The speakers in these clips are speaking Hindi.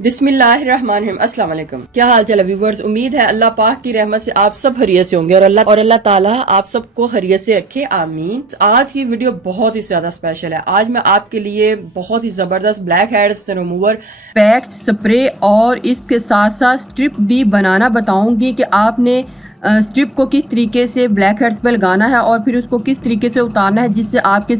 बिस्मिल्लाहिर्रहमानिर्रहीम। अस्सलाम वालेकुम। क्या हाल चाल है व्यूवर्स। उम्मीद है अल्लाह पाक की रहमत से आप सब खैरियत से होंगे और अल्लाह ताला आप सबको खैरियत से रखे, आमीन। आज की वीडियो बहुत ही ज्यादा स्पेशल है। आज मैं आपके लिए बहुत ही जबरदस्त black heads remover pack spray और इसके साथ साथ स्ट्रिप भी बनाना बताऊंगी कि आपने स्ट्रिप को किस तरीके से ब्लैक हेड्स पे लगाना है और फिर उसको किस तरीके से उतारना है जिससे आपके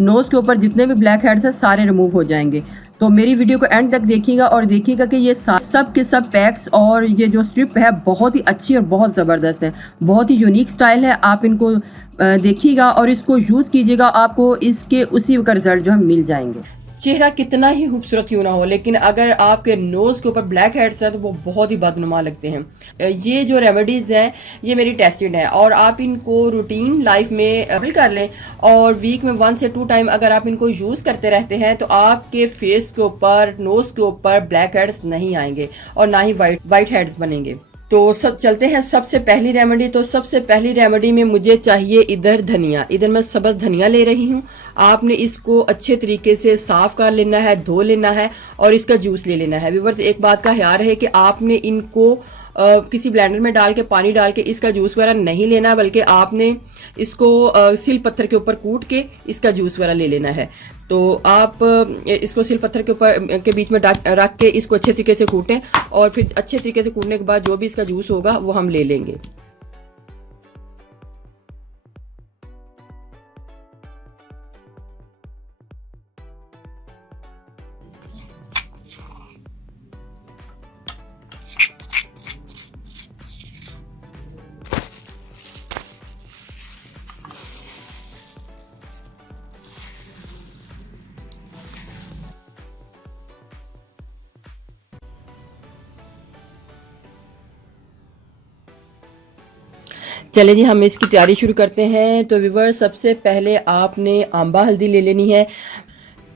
नोज के ऊपर जितने भी ब्लैक हेड्स हैं सारे रिमूव हो जाएंगे। तो मेरी वीडियो को एंड तक देखिएगा और देखिएगा कि ये सब के सब पैक्स और ये जो स्ट्रिप है बहुत ही अच्छी और बहुत ज़बरदस्त है, बहुत ही यूनिक स्टाइल है। आप इनको देखिएगा और इसको यूज़ कीजिएगा, आपको इसके उसी का रिजल्ट जो है मिल जाएंगे। चेहरा कितना ही खूबसूरत क्यों ना हो, लेकिन अगर आपके नोज के ऊपर ब्लैक हेड्स हैं तो वो बहुत ही बदनुमा लगते हैं। ये जो रेमेडीज हैं ये मेरी टेस्टेड है और आप इनको रूटीन लाइफ में अप्लाई कर लें और वीक में 1 से 2 टाइम अगर आप इनको यूज करते रहते हैं तो आपके फेस के ऊपर, नोज के ऊपर ब्लैक हेड्स नहीं आएंगे और ना ही वाइट हेड्स बनेंगे। तो सब चलते हैं सबसे पहली रेमेडी। तो सबसे पहली रेमेडी में मुझे चाहिए इधर धनिया। इधर मैं सब्ज धनिया ले रही हूँ। आपने इसको अच्छे तरीके से साफ कर लेना है, धो लेना है और इसका जूस ले लेना है। व्यूअर्स, एक बात का ख्याल रहे कि आपने इनको किसी ब्लेंडर में डाल के, पानी डाल के इसका जूस वगैरह नहीं लेना, बल्कि आपने इसको सिल पत्थर के ऊपर कूट के इसका जूस वगैरह ले लेना है। तो आप इसको सिल पत्थर के ऊपर के बीच में रख के इसको अच्छे तरीके से कूटें और फिर अच्छे तरीके से कूटने के बाद जो भी इसका जूस होगा वो हम ले लेंगे। चले जी, हम इसकी तैयारी शुरू करते हैं। तो व्यूअर्स, सबसे पहले आपने आंबा हल्दी ले लेनी है।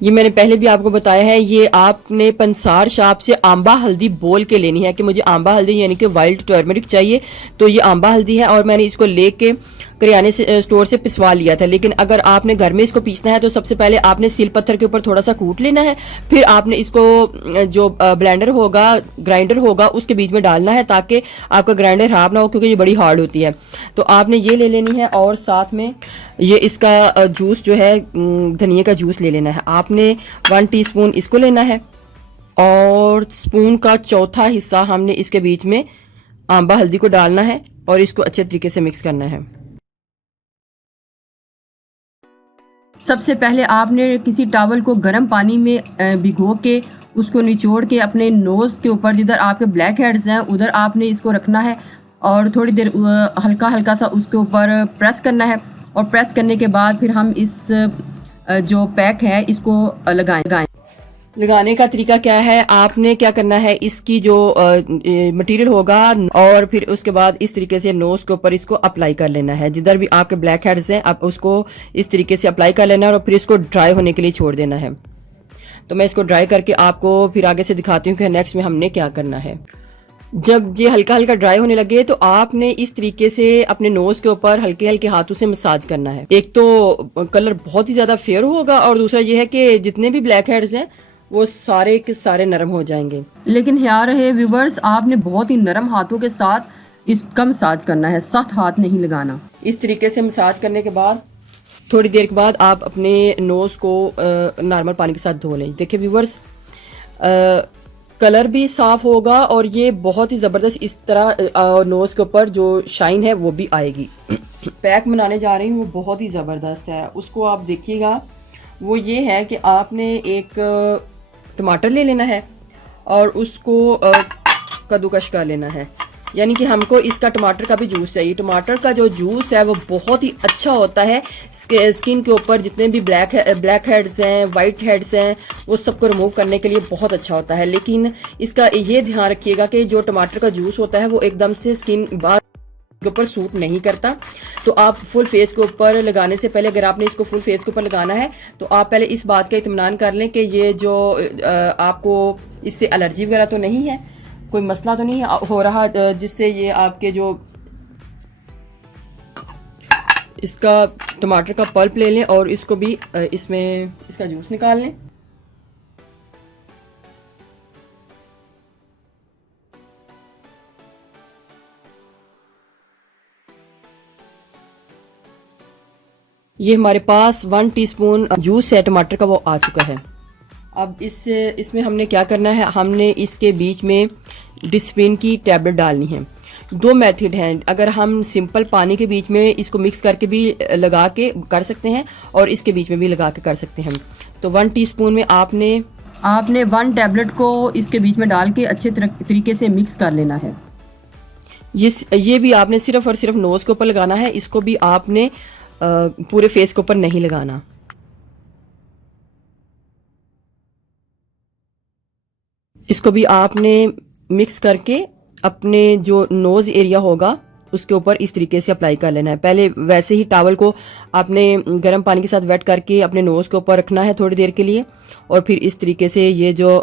ये मैंने पहले भी आपको बताया है, ये आपने पंसार शॉप से आंबा हल्दी बोल के लेनी है कि मुझे आंबा हल्दी यानी कि वाइल्ड टर्मरिक चाहिए। तो ये आंबा हल्दी है और मैंने इसको लेके करियाने से स्टोर से पिसवा लिया था। लेकिन अगर आपने घर में इसको पीसना है तो सबसे पहले आपने सील पत्थर के ऊपर थोड़ा सा कूट लेना है, फिर आपने इसको जो ब्लेंडर होगा, ग्राइंडर होगा, उसके बीच में डालना है ताकि आपका ग्राइंडर खराब ना हो, क्योंकि ये बड़ी हार्ड होती है। तो आपने ये ले लेनी है और साथ में ये इसका जूस जो है, धनिया का जूस ले लेना है। आपने 1 टीस्पून इसको लेना है और स्पून का चौथा हिस्सा हमने इसके बीच में आंबा हल्दी को डालना है और इसको अच्छे तरीके से मिक्स करना है। सबसे पहले आपने किसी टॉवल को गर्म पानी में भिगो के उसको निचोड़ के अपने नोज़ के ऊपर जिधर आपके ब्लैक हेड्स हैं उधर आपने इसको रखना है और थोड़ी देर हल्का हल्का सा उसके ऊपर प्रेस करना है। और प्रेस करने के बाद फिर हम इस जो पैक है इसको लगाएं। लगाने का तरीका क्या है, आपने क्या करना है, इसकी जो मटेरियल होगा और फिर उसके बाद इस तरीके से नोज के ऊपर इसको अप्लाई कर लेना है। जिधर भी आपके ब्लैक हेड्स हैं आप उसको इस तरीके से अप्लाई कर लेना है और फिर इसको ड्राई होने के लिए छोड़ देना है। तो मैं इसको ड्राई करके आपको फिर आगे से दिखाती हूँ कि नेक्स्ट में हमने क्या करना है। जब ये हल्का हल्का ड्राई होने लगे तो आपने इस तरीके से अपने नोज के ऊपर हल्के हल्के हाथों से मसाज करना है। एक तो कलर बहुत ही ज्यादा फेयर होगा और दूसरा ये है कि जितने भी ब्लैक हेड्स हैं वो सारे के सारे नरम हो जाएंगे। लेकिन ख्याल रहे व्यूवर्स, आपने बहुत ही नरम हाथों के साथ इसका मसाज करना है, सख्त हाथ नहीं लगाना। इस तरीके से मसाज करने के बाद थोड़ी देर के बाद आप अपने नोज को नॉर्मल पानी के साथ धो लें। देखिए व्यूवर्स, कलर भी साफ होगा और ये बहुत ही ज़बरदस्त इस तरह नोज़ के ऊपर जो शाइन है वो भी आएगी। पैक बनाने जा रही हूँ वो बहुत ही ज़बरदस्त है, उसको आप देखिएगा। वो ये है कि आपने एक टमाटर ले लेना है और उसको कद्दूकश कर लेना है, यानी कि हमको इसका टमाटर का भी जूस चाहिए। टमाटर का जो जूस है वो बहुत ही अच्छा होता है स्किन के ऊपर जितने भी ब्लैक हेड्स हैं, वाइट हेड्स हैं, वो सबको रिमूव करने के लिए बहुत अच्छा होता है। लेकिन इसका ये ध्यान रखिएगा कि जो टमाटर का जूस होता है वो एकदम से स्किन के ऊपर सूट नहीं करता। तो आप फुल फेस के ऊपर लगाने से पहले, अगर आपने इसको फुल फेस के ऊपर लगाना है तो आप पहले इस बात का इत्मीनान कर लें कि ये जो आपको इससे एलर्जी वगैरह तो नहीं है, कोई मसला तो नहीं हो रहा जिससे ये आपके जो इसका टमाटर का पल्प ले लें और इसको भी इसमें इसका जूस निकाल लें। ये हमारे पास 1 टीस्पून जूस है टमाटर का, वो आ चुका है। अब इसमें हमने क्या करना है, हमने इसके बीच में डिस्प्रिन की टैबलेट डालनी है। दो मेथड हैं, अगर हम सिंपल पानी के बीच में इसको मिक्स करके भी लगा के कर सकते हैं और इसके बीच में भी लगा के कर सकते हैं। तो 1 टीस्पून में आपने 1 टैबलेट को इसके बीच में डाल के अच्छे तरीके से मिक्स कर लेना है। ये भी आपने सिर्फ और सिर्फ नोज़ के ऊपर लगाना है, इसको भी आपने पूरे फेस के ऊपर नहीं लगाना। इसको भी आपने मिक्स करके अपने जो नोज़ एरिया होगा उसके ऊपर इस तरीके से अप्लाई कर लेना है। पहले वैसे ही टॉवल को आपने गर्म पानी के साथ वेट करके अपने नोज़ के ऊपर रखना है थोड़ी देर के लिए, और फिर इस तरीके से ये जो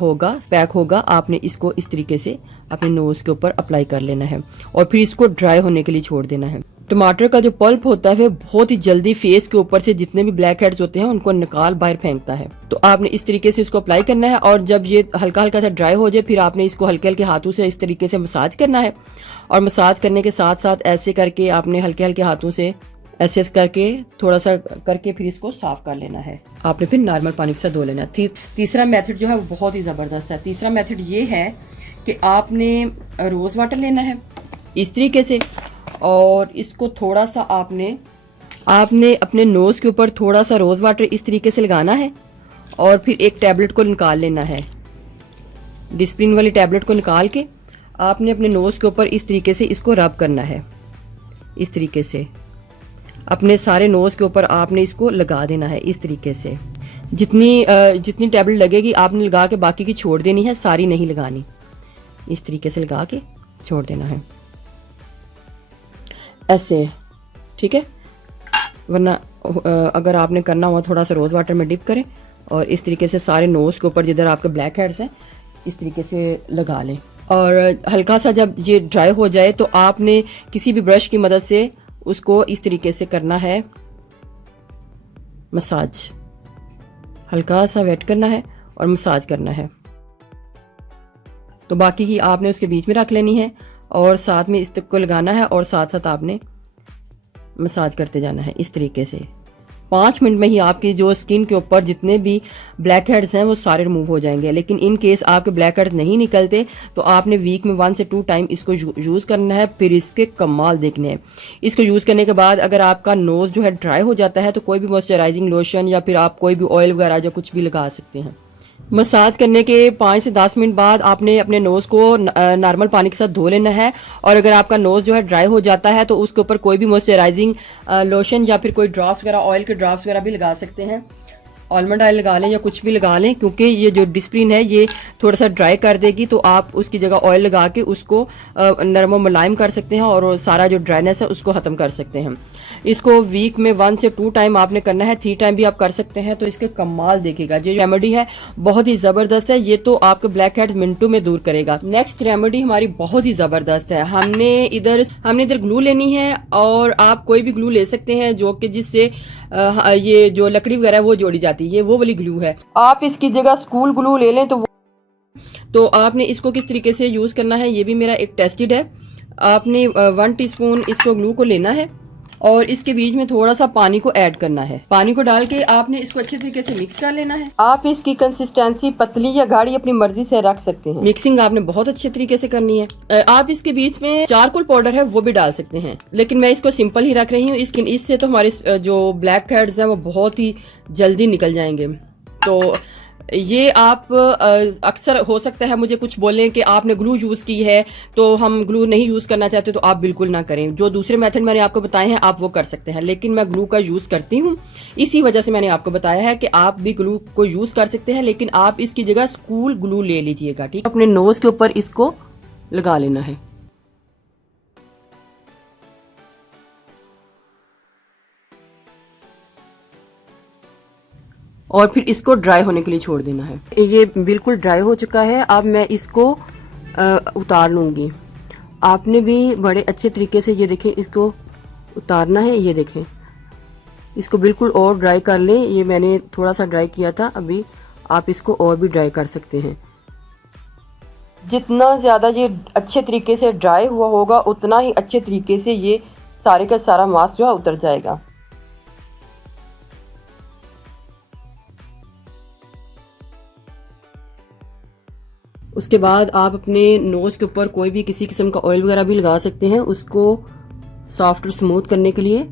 होगा पैक होगा, आपने इसको इस तरीके से अपने नोज़ के ऊपर अप्लाई कर लेना है और फिर इसको ड्राई होने के लिए छोड़ देना है। टमाटर का जो पल्प होता है वो बहुत ही जल्दी फेस के ऊपर से जितने भी ब्लैक हेड्स होते हैं उनको निकाल बाहर फेंकता है। तो आपने इस तरीके से इसको अप्लाई करना है और जब ये हल्का हल्का सा ड्राई हो जाए फिर आपने इसको हल्के हल्के हाथों से इस तरीके से मसाज करना है। और मसाज करने के साथ साथ ऐसे करके आपने हल्के हल्के हाथों से ऐसे करके थोड़ा सा करके फिर इसको साफ कर लेना है। आपने फिर नॉर्मल पानी के साथ धो लेना है। तीसरा मेथड जो है वो बहुत ही ज़बरदस्त है। तीसरा मेथड ये है कि आपने रोज़ वाटर लेना है इस तरीके से, और इसको थोड़ा सा आपने अपने नोज़ के ऊपर थोड़ा सा रोज़ वाटर इस तरीके से लगाना है और फिर एक टैबलेट को निकाल लेना है। डिस्प्रिन वाली टैबलेट को निकाल के आपने अपने नोज़ के ऊपर इस तरीके से इसको रब करना है। इस तरीके से अपने सारे नोज़ के ऊपर आपने इसको लगा देना है। इस तरीके से जितनी टैबलेट लगेगी आपने लगा के बाकी की छोड़ देनी है, सारी नहीं लगानी। इस तरीके से लगा के छोड़ देना है ऐसे, ठीक है। वरना अगर आपने करना हुआ थोड़ा सा रोज़ वाटर में डिप करें और इस तरीके से सारे नोज़ के ऊपर जिधर आपके ब्लैक हेड्स हैं इस तरीके से लगा लें। और हल्का सा जब ये ड्राई हो जाए तो आपने किसी भी ब्रश की मदद से उसको इस तरीके से करना है मसाज। हल्का सा वेट करना है और मसाज करना है। तो बाकी की आपने उसके बीच में रख लेनी है और साथ में इस तक को लगाना है और साथ साथ आपने मसाज करते जाना है इस तरीके से। 5 मिनट में ही आपकी जो स्किन के ऊपर जितने भी ब्लैक हेड्स हैं वो सारे रिमूव हो जाएंगे। लेकिन इन केस आपके ब्लैक हेड्स नहीं निकलते तो आपने वीक में 1 से 2 टाइम इसको यूज़ करना है, फिर इसके कमाल देखने हैं। इसको यूज़ करने के बाद अगर आपका नोज़ जो है ड्राई हो जाता है तो कोई भी मॉइस्चराइजिंग लोशन या फिर आप कोई भी ऑयल वगैरह जो कुछ भी लगा सकते हैं। मसाज करने के 5 से 10 मिनट बाद आपने अपने नोज़ को नॉर्मल पानी के साथ धो लेना है। और अगर आपका नोज़ जो है ड्राई हो जाता है तो उसके ऊपर कोई भी मॉइस्चराइजिंग लोशन या फिर कोई ड्रॉप्स वगैरह, ऑयल के ड्रॉप्स वगैरह भी लगा सकते हैं। आलमंड ऑयल लगा लें या कुछ भी लगा लें, क्योंकि ये जो डिस्प्रिन है ये थोड़ा सा ड्राई कर देगी, तो आप उसकी जगह ऑयल लगा के उसको नरम और मुलायम कर सकते हैं और सारा जो ड्राइनेस है उसको ख़त्म कर सकते हैं। इसको वीक में 1 से 2 टाइम आपने करना है, 3 टाइम भी आप कर सकते हैं। तो इसके कमाल देखेगा। ये रेमेडी है बहुत ही ज़बरदस्त है, ये तो आपके ब्लैक हेड्स मिनटों में दूर करेगा। नेक्स्ट रेमेडी हमारी बहुत ही ज़बरदस्त है। हमने इधर ग्लू लेनी है और आप कोई भी ग्लू ले सकते हैं जो कि जिससे ये जो लकड़ी वगैरह वो जोड़ी जाती है, ये वो वाली ग्लू है। आप इसकी जगह स्कूल ग्लू ले लें तो आपने इसको किस तरीके से यूज़ करना है ये भी मेरा एक टेस्टेड है। आपने 1 टीस्पून इसको ग्लू को लेना है और इसके बीच में थोड़ा सा पानी को ऐड करना है। पानी को डाल के आपने इसको अच्छे तरीके से मिक्स कर लेना है। आप इसकी कंसिस्टेंसी पतली या गाढ़ी अपनी मर्जी से रख सकते हैं। मिक्सिंग आपने बहुत अच्छे तरीके से करनी है। आप इसके बीच में चारकोल पाउडर है वो भी डाल सकते हैं, लेकिन मैं इसको सिंपल ही रख रही हूँ। इससे तो हमारे जो ब्लैक हेड्स हैं वो बहुत ही जल्दी निकल जाएंगे। तो ये आप अक्सर हो सकता है मुझे कुछ बोलें कि आपने ग्लू यूज़ की है तो हम ग्लू नहीं यूज़ करना चाहते, तो आप बिल्कुल ना करें। जो दूसरे मेथड मैंने आपको बताए हैं आप वो कर सकते हैं, लेकिन मैं ग्लू का यूज़ करती हूँ, इसी वजह से मैंने आपको बताया है कि आप भी ग्लू को यूज़ कर सकते हैं, लेकिन आप इसकी जगह स्कूल ग्लू ले लीजिएगा। ठीक, अपने नोज़ के ऊपर इसको लगा लेना है। और फिर इसको ड्राई होने के लिए छोड़ देना है। ये बिल्कुल ड्राई हो चुका है। अब मैं इसको उतार लूँगी। आपने भी बड़े अच्छे तरीके से ये देखें इसको उतारना है। ये देखें इसको बिल्कुल और ड्राई कर लें। ये मैंने थोड़ा सा ड्राई किया था, अभी आप इसको और भी ड्राई कर सकते हैं। जितना ज़्यादा ये अच्छे तरीके से ड्राई हुआ होगा उतना ही अच्छे तरीके से ये सारे का सारा मास्क जो है उतर जाएगा। उसके बाद आप अपने नोज के ऊपर कोई भी किसी किस्म का ऑयल वगैरह भी लगा सकते हैं उसको सॉफ्ट और स्मूथ करने के लिए।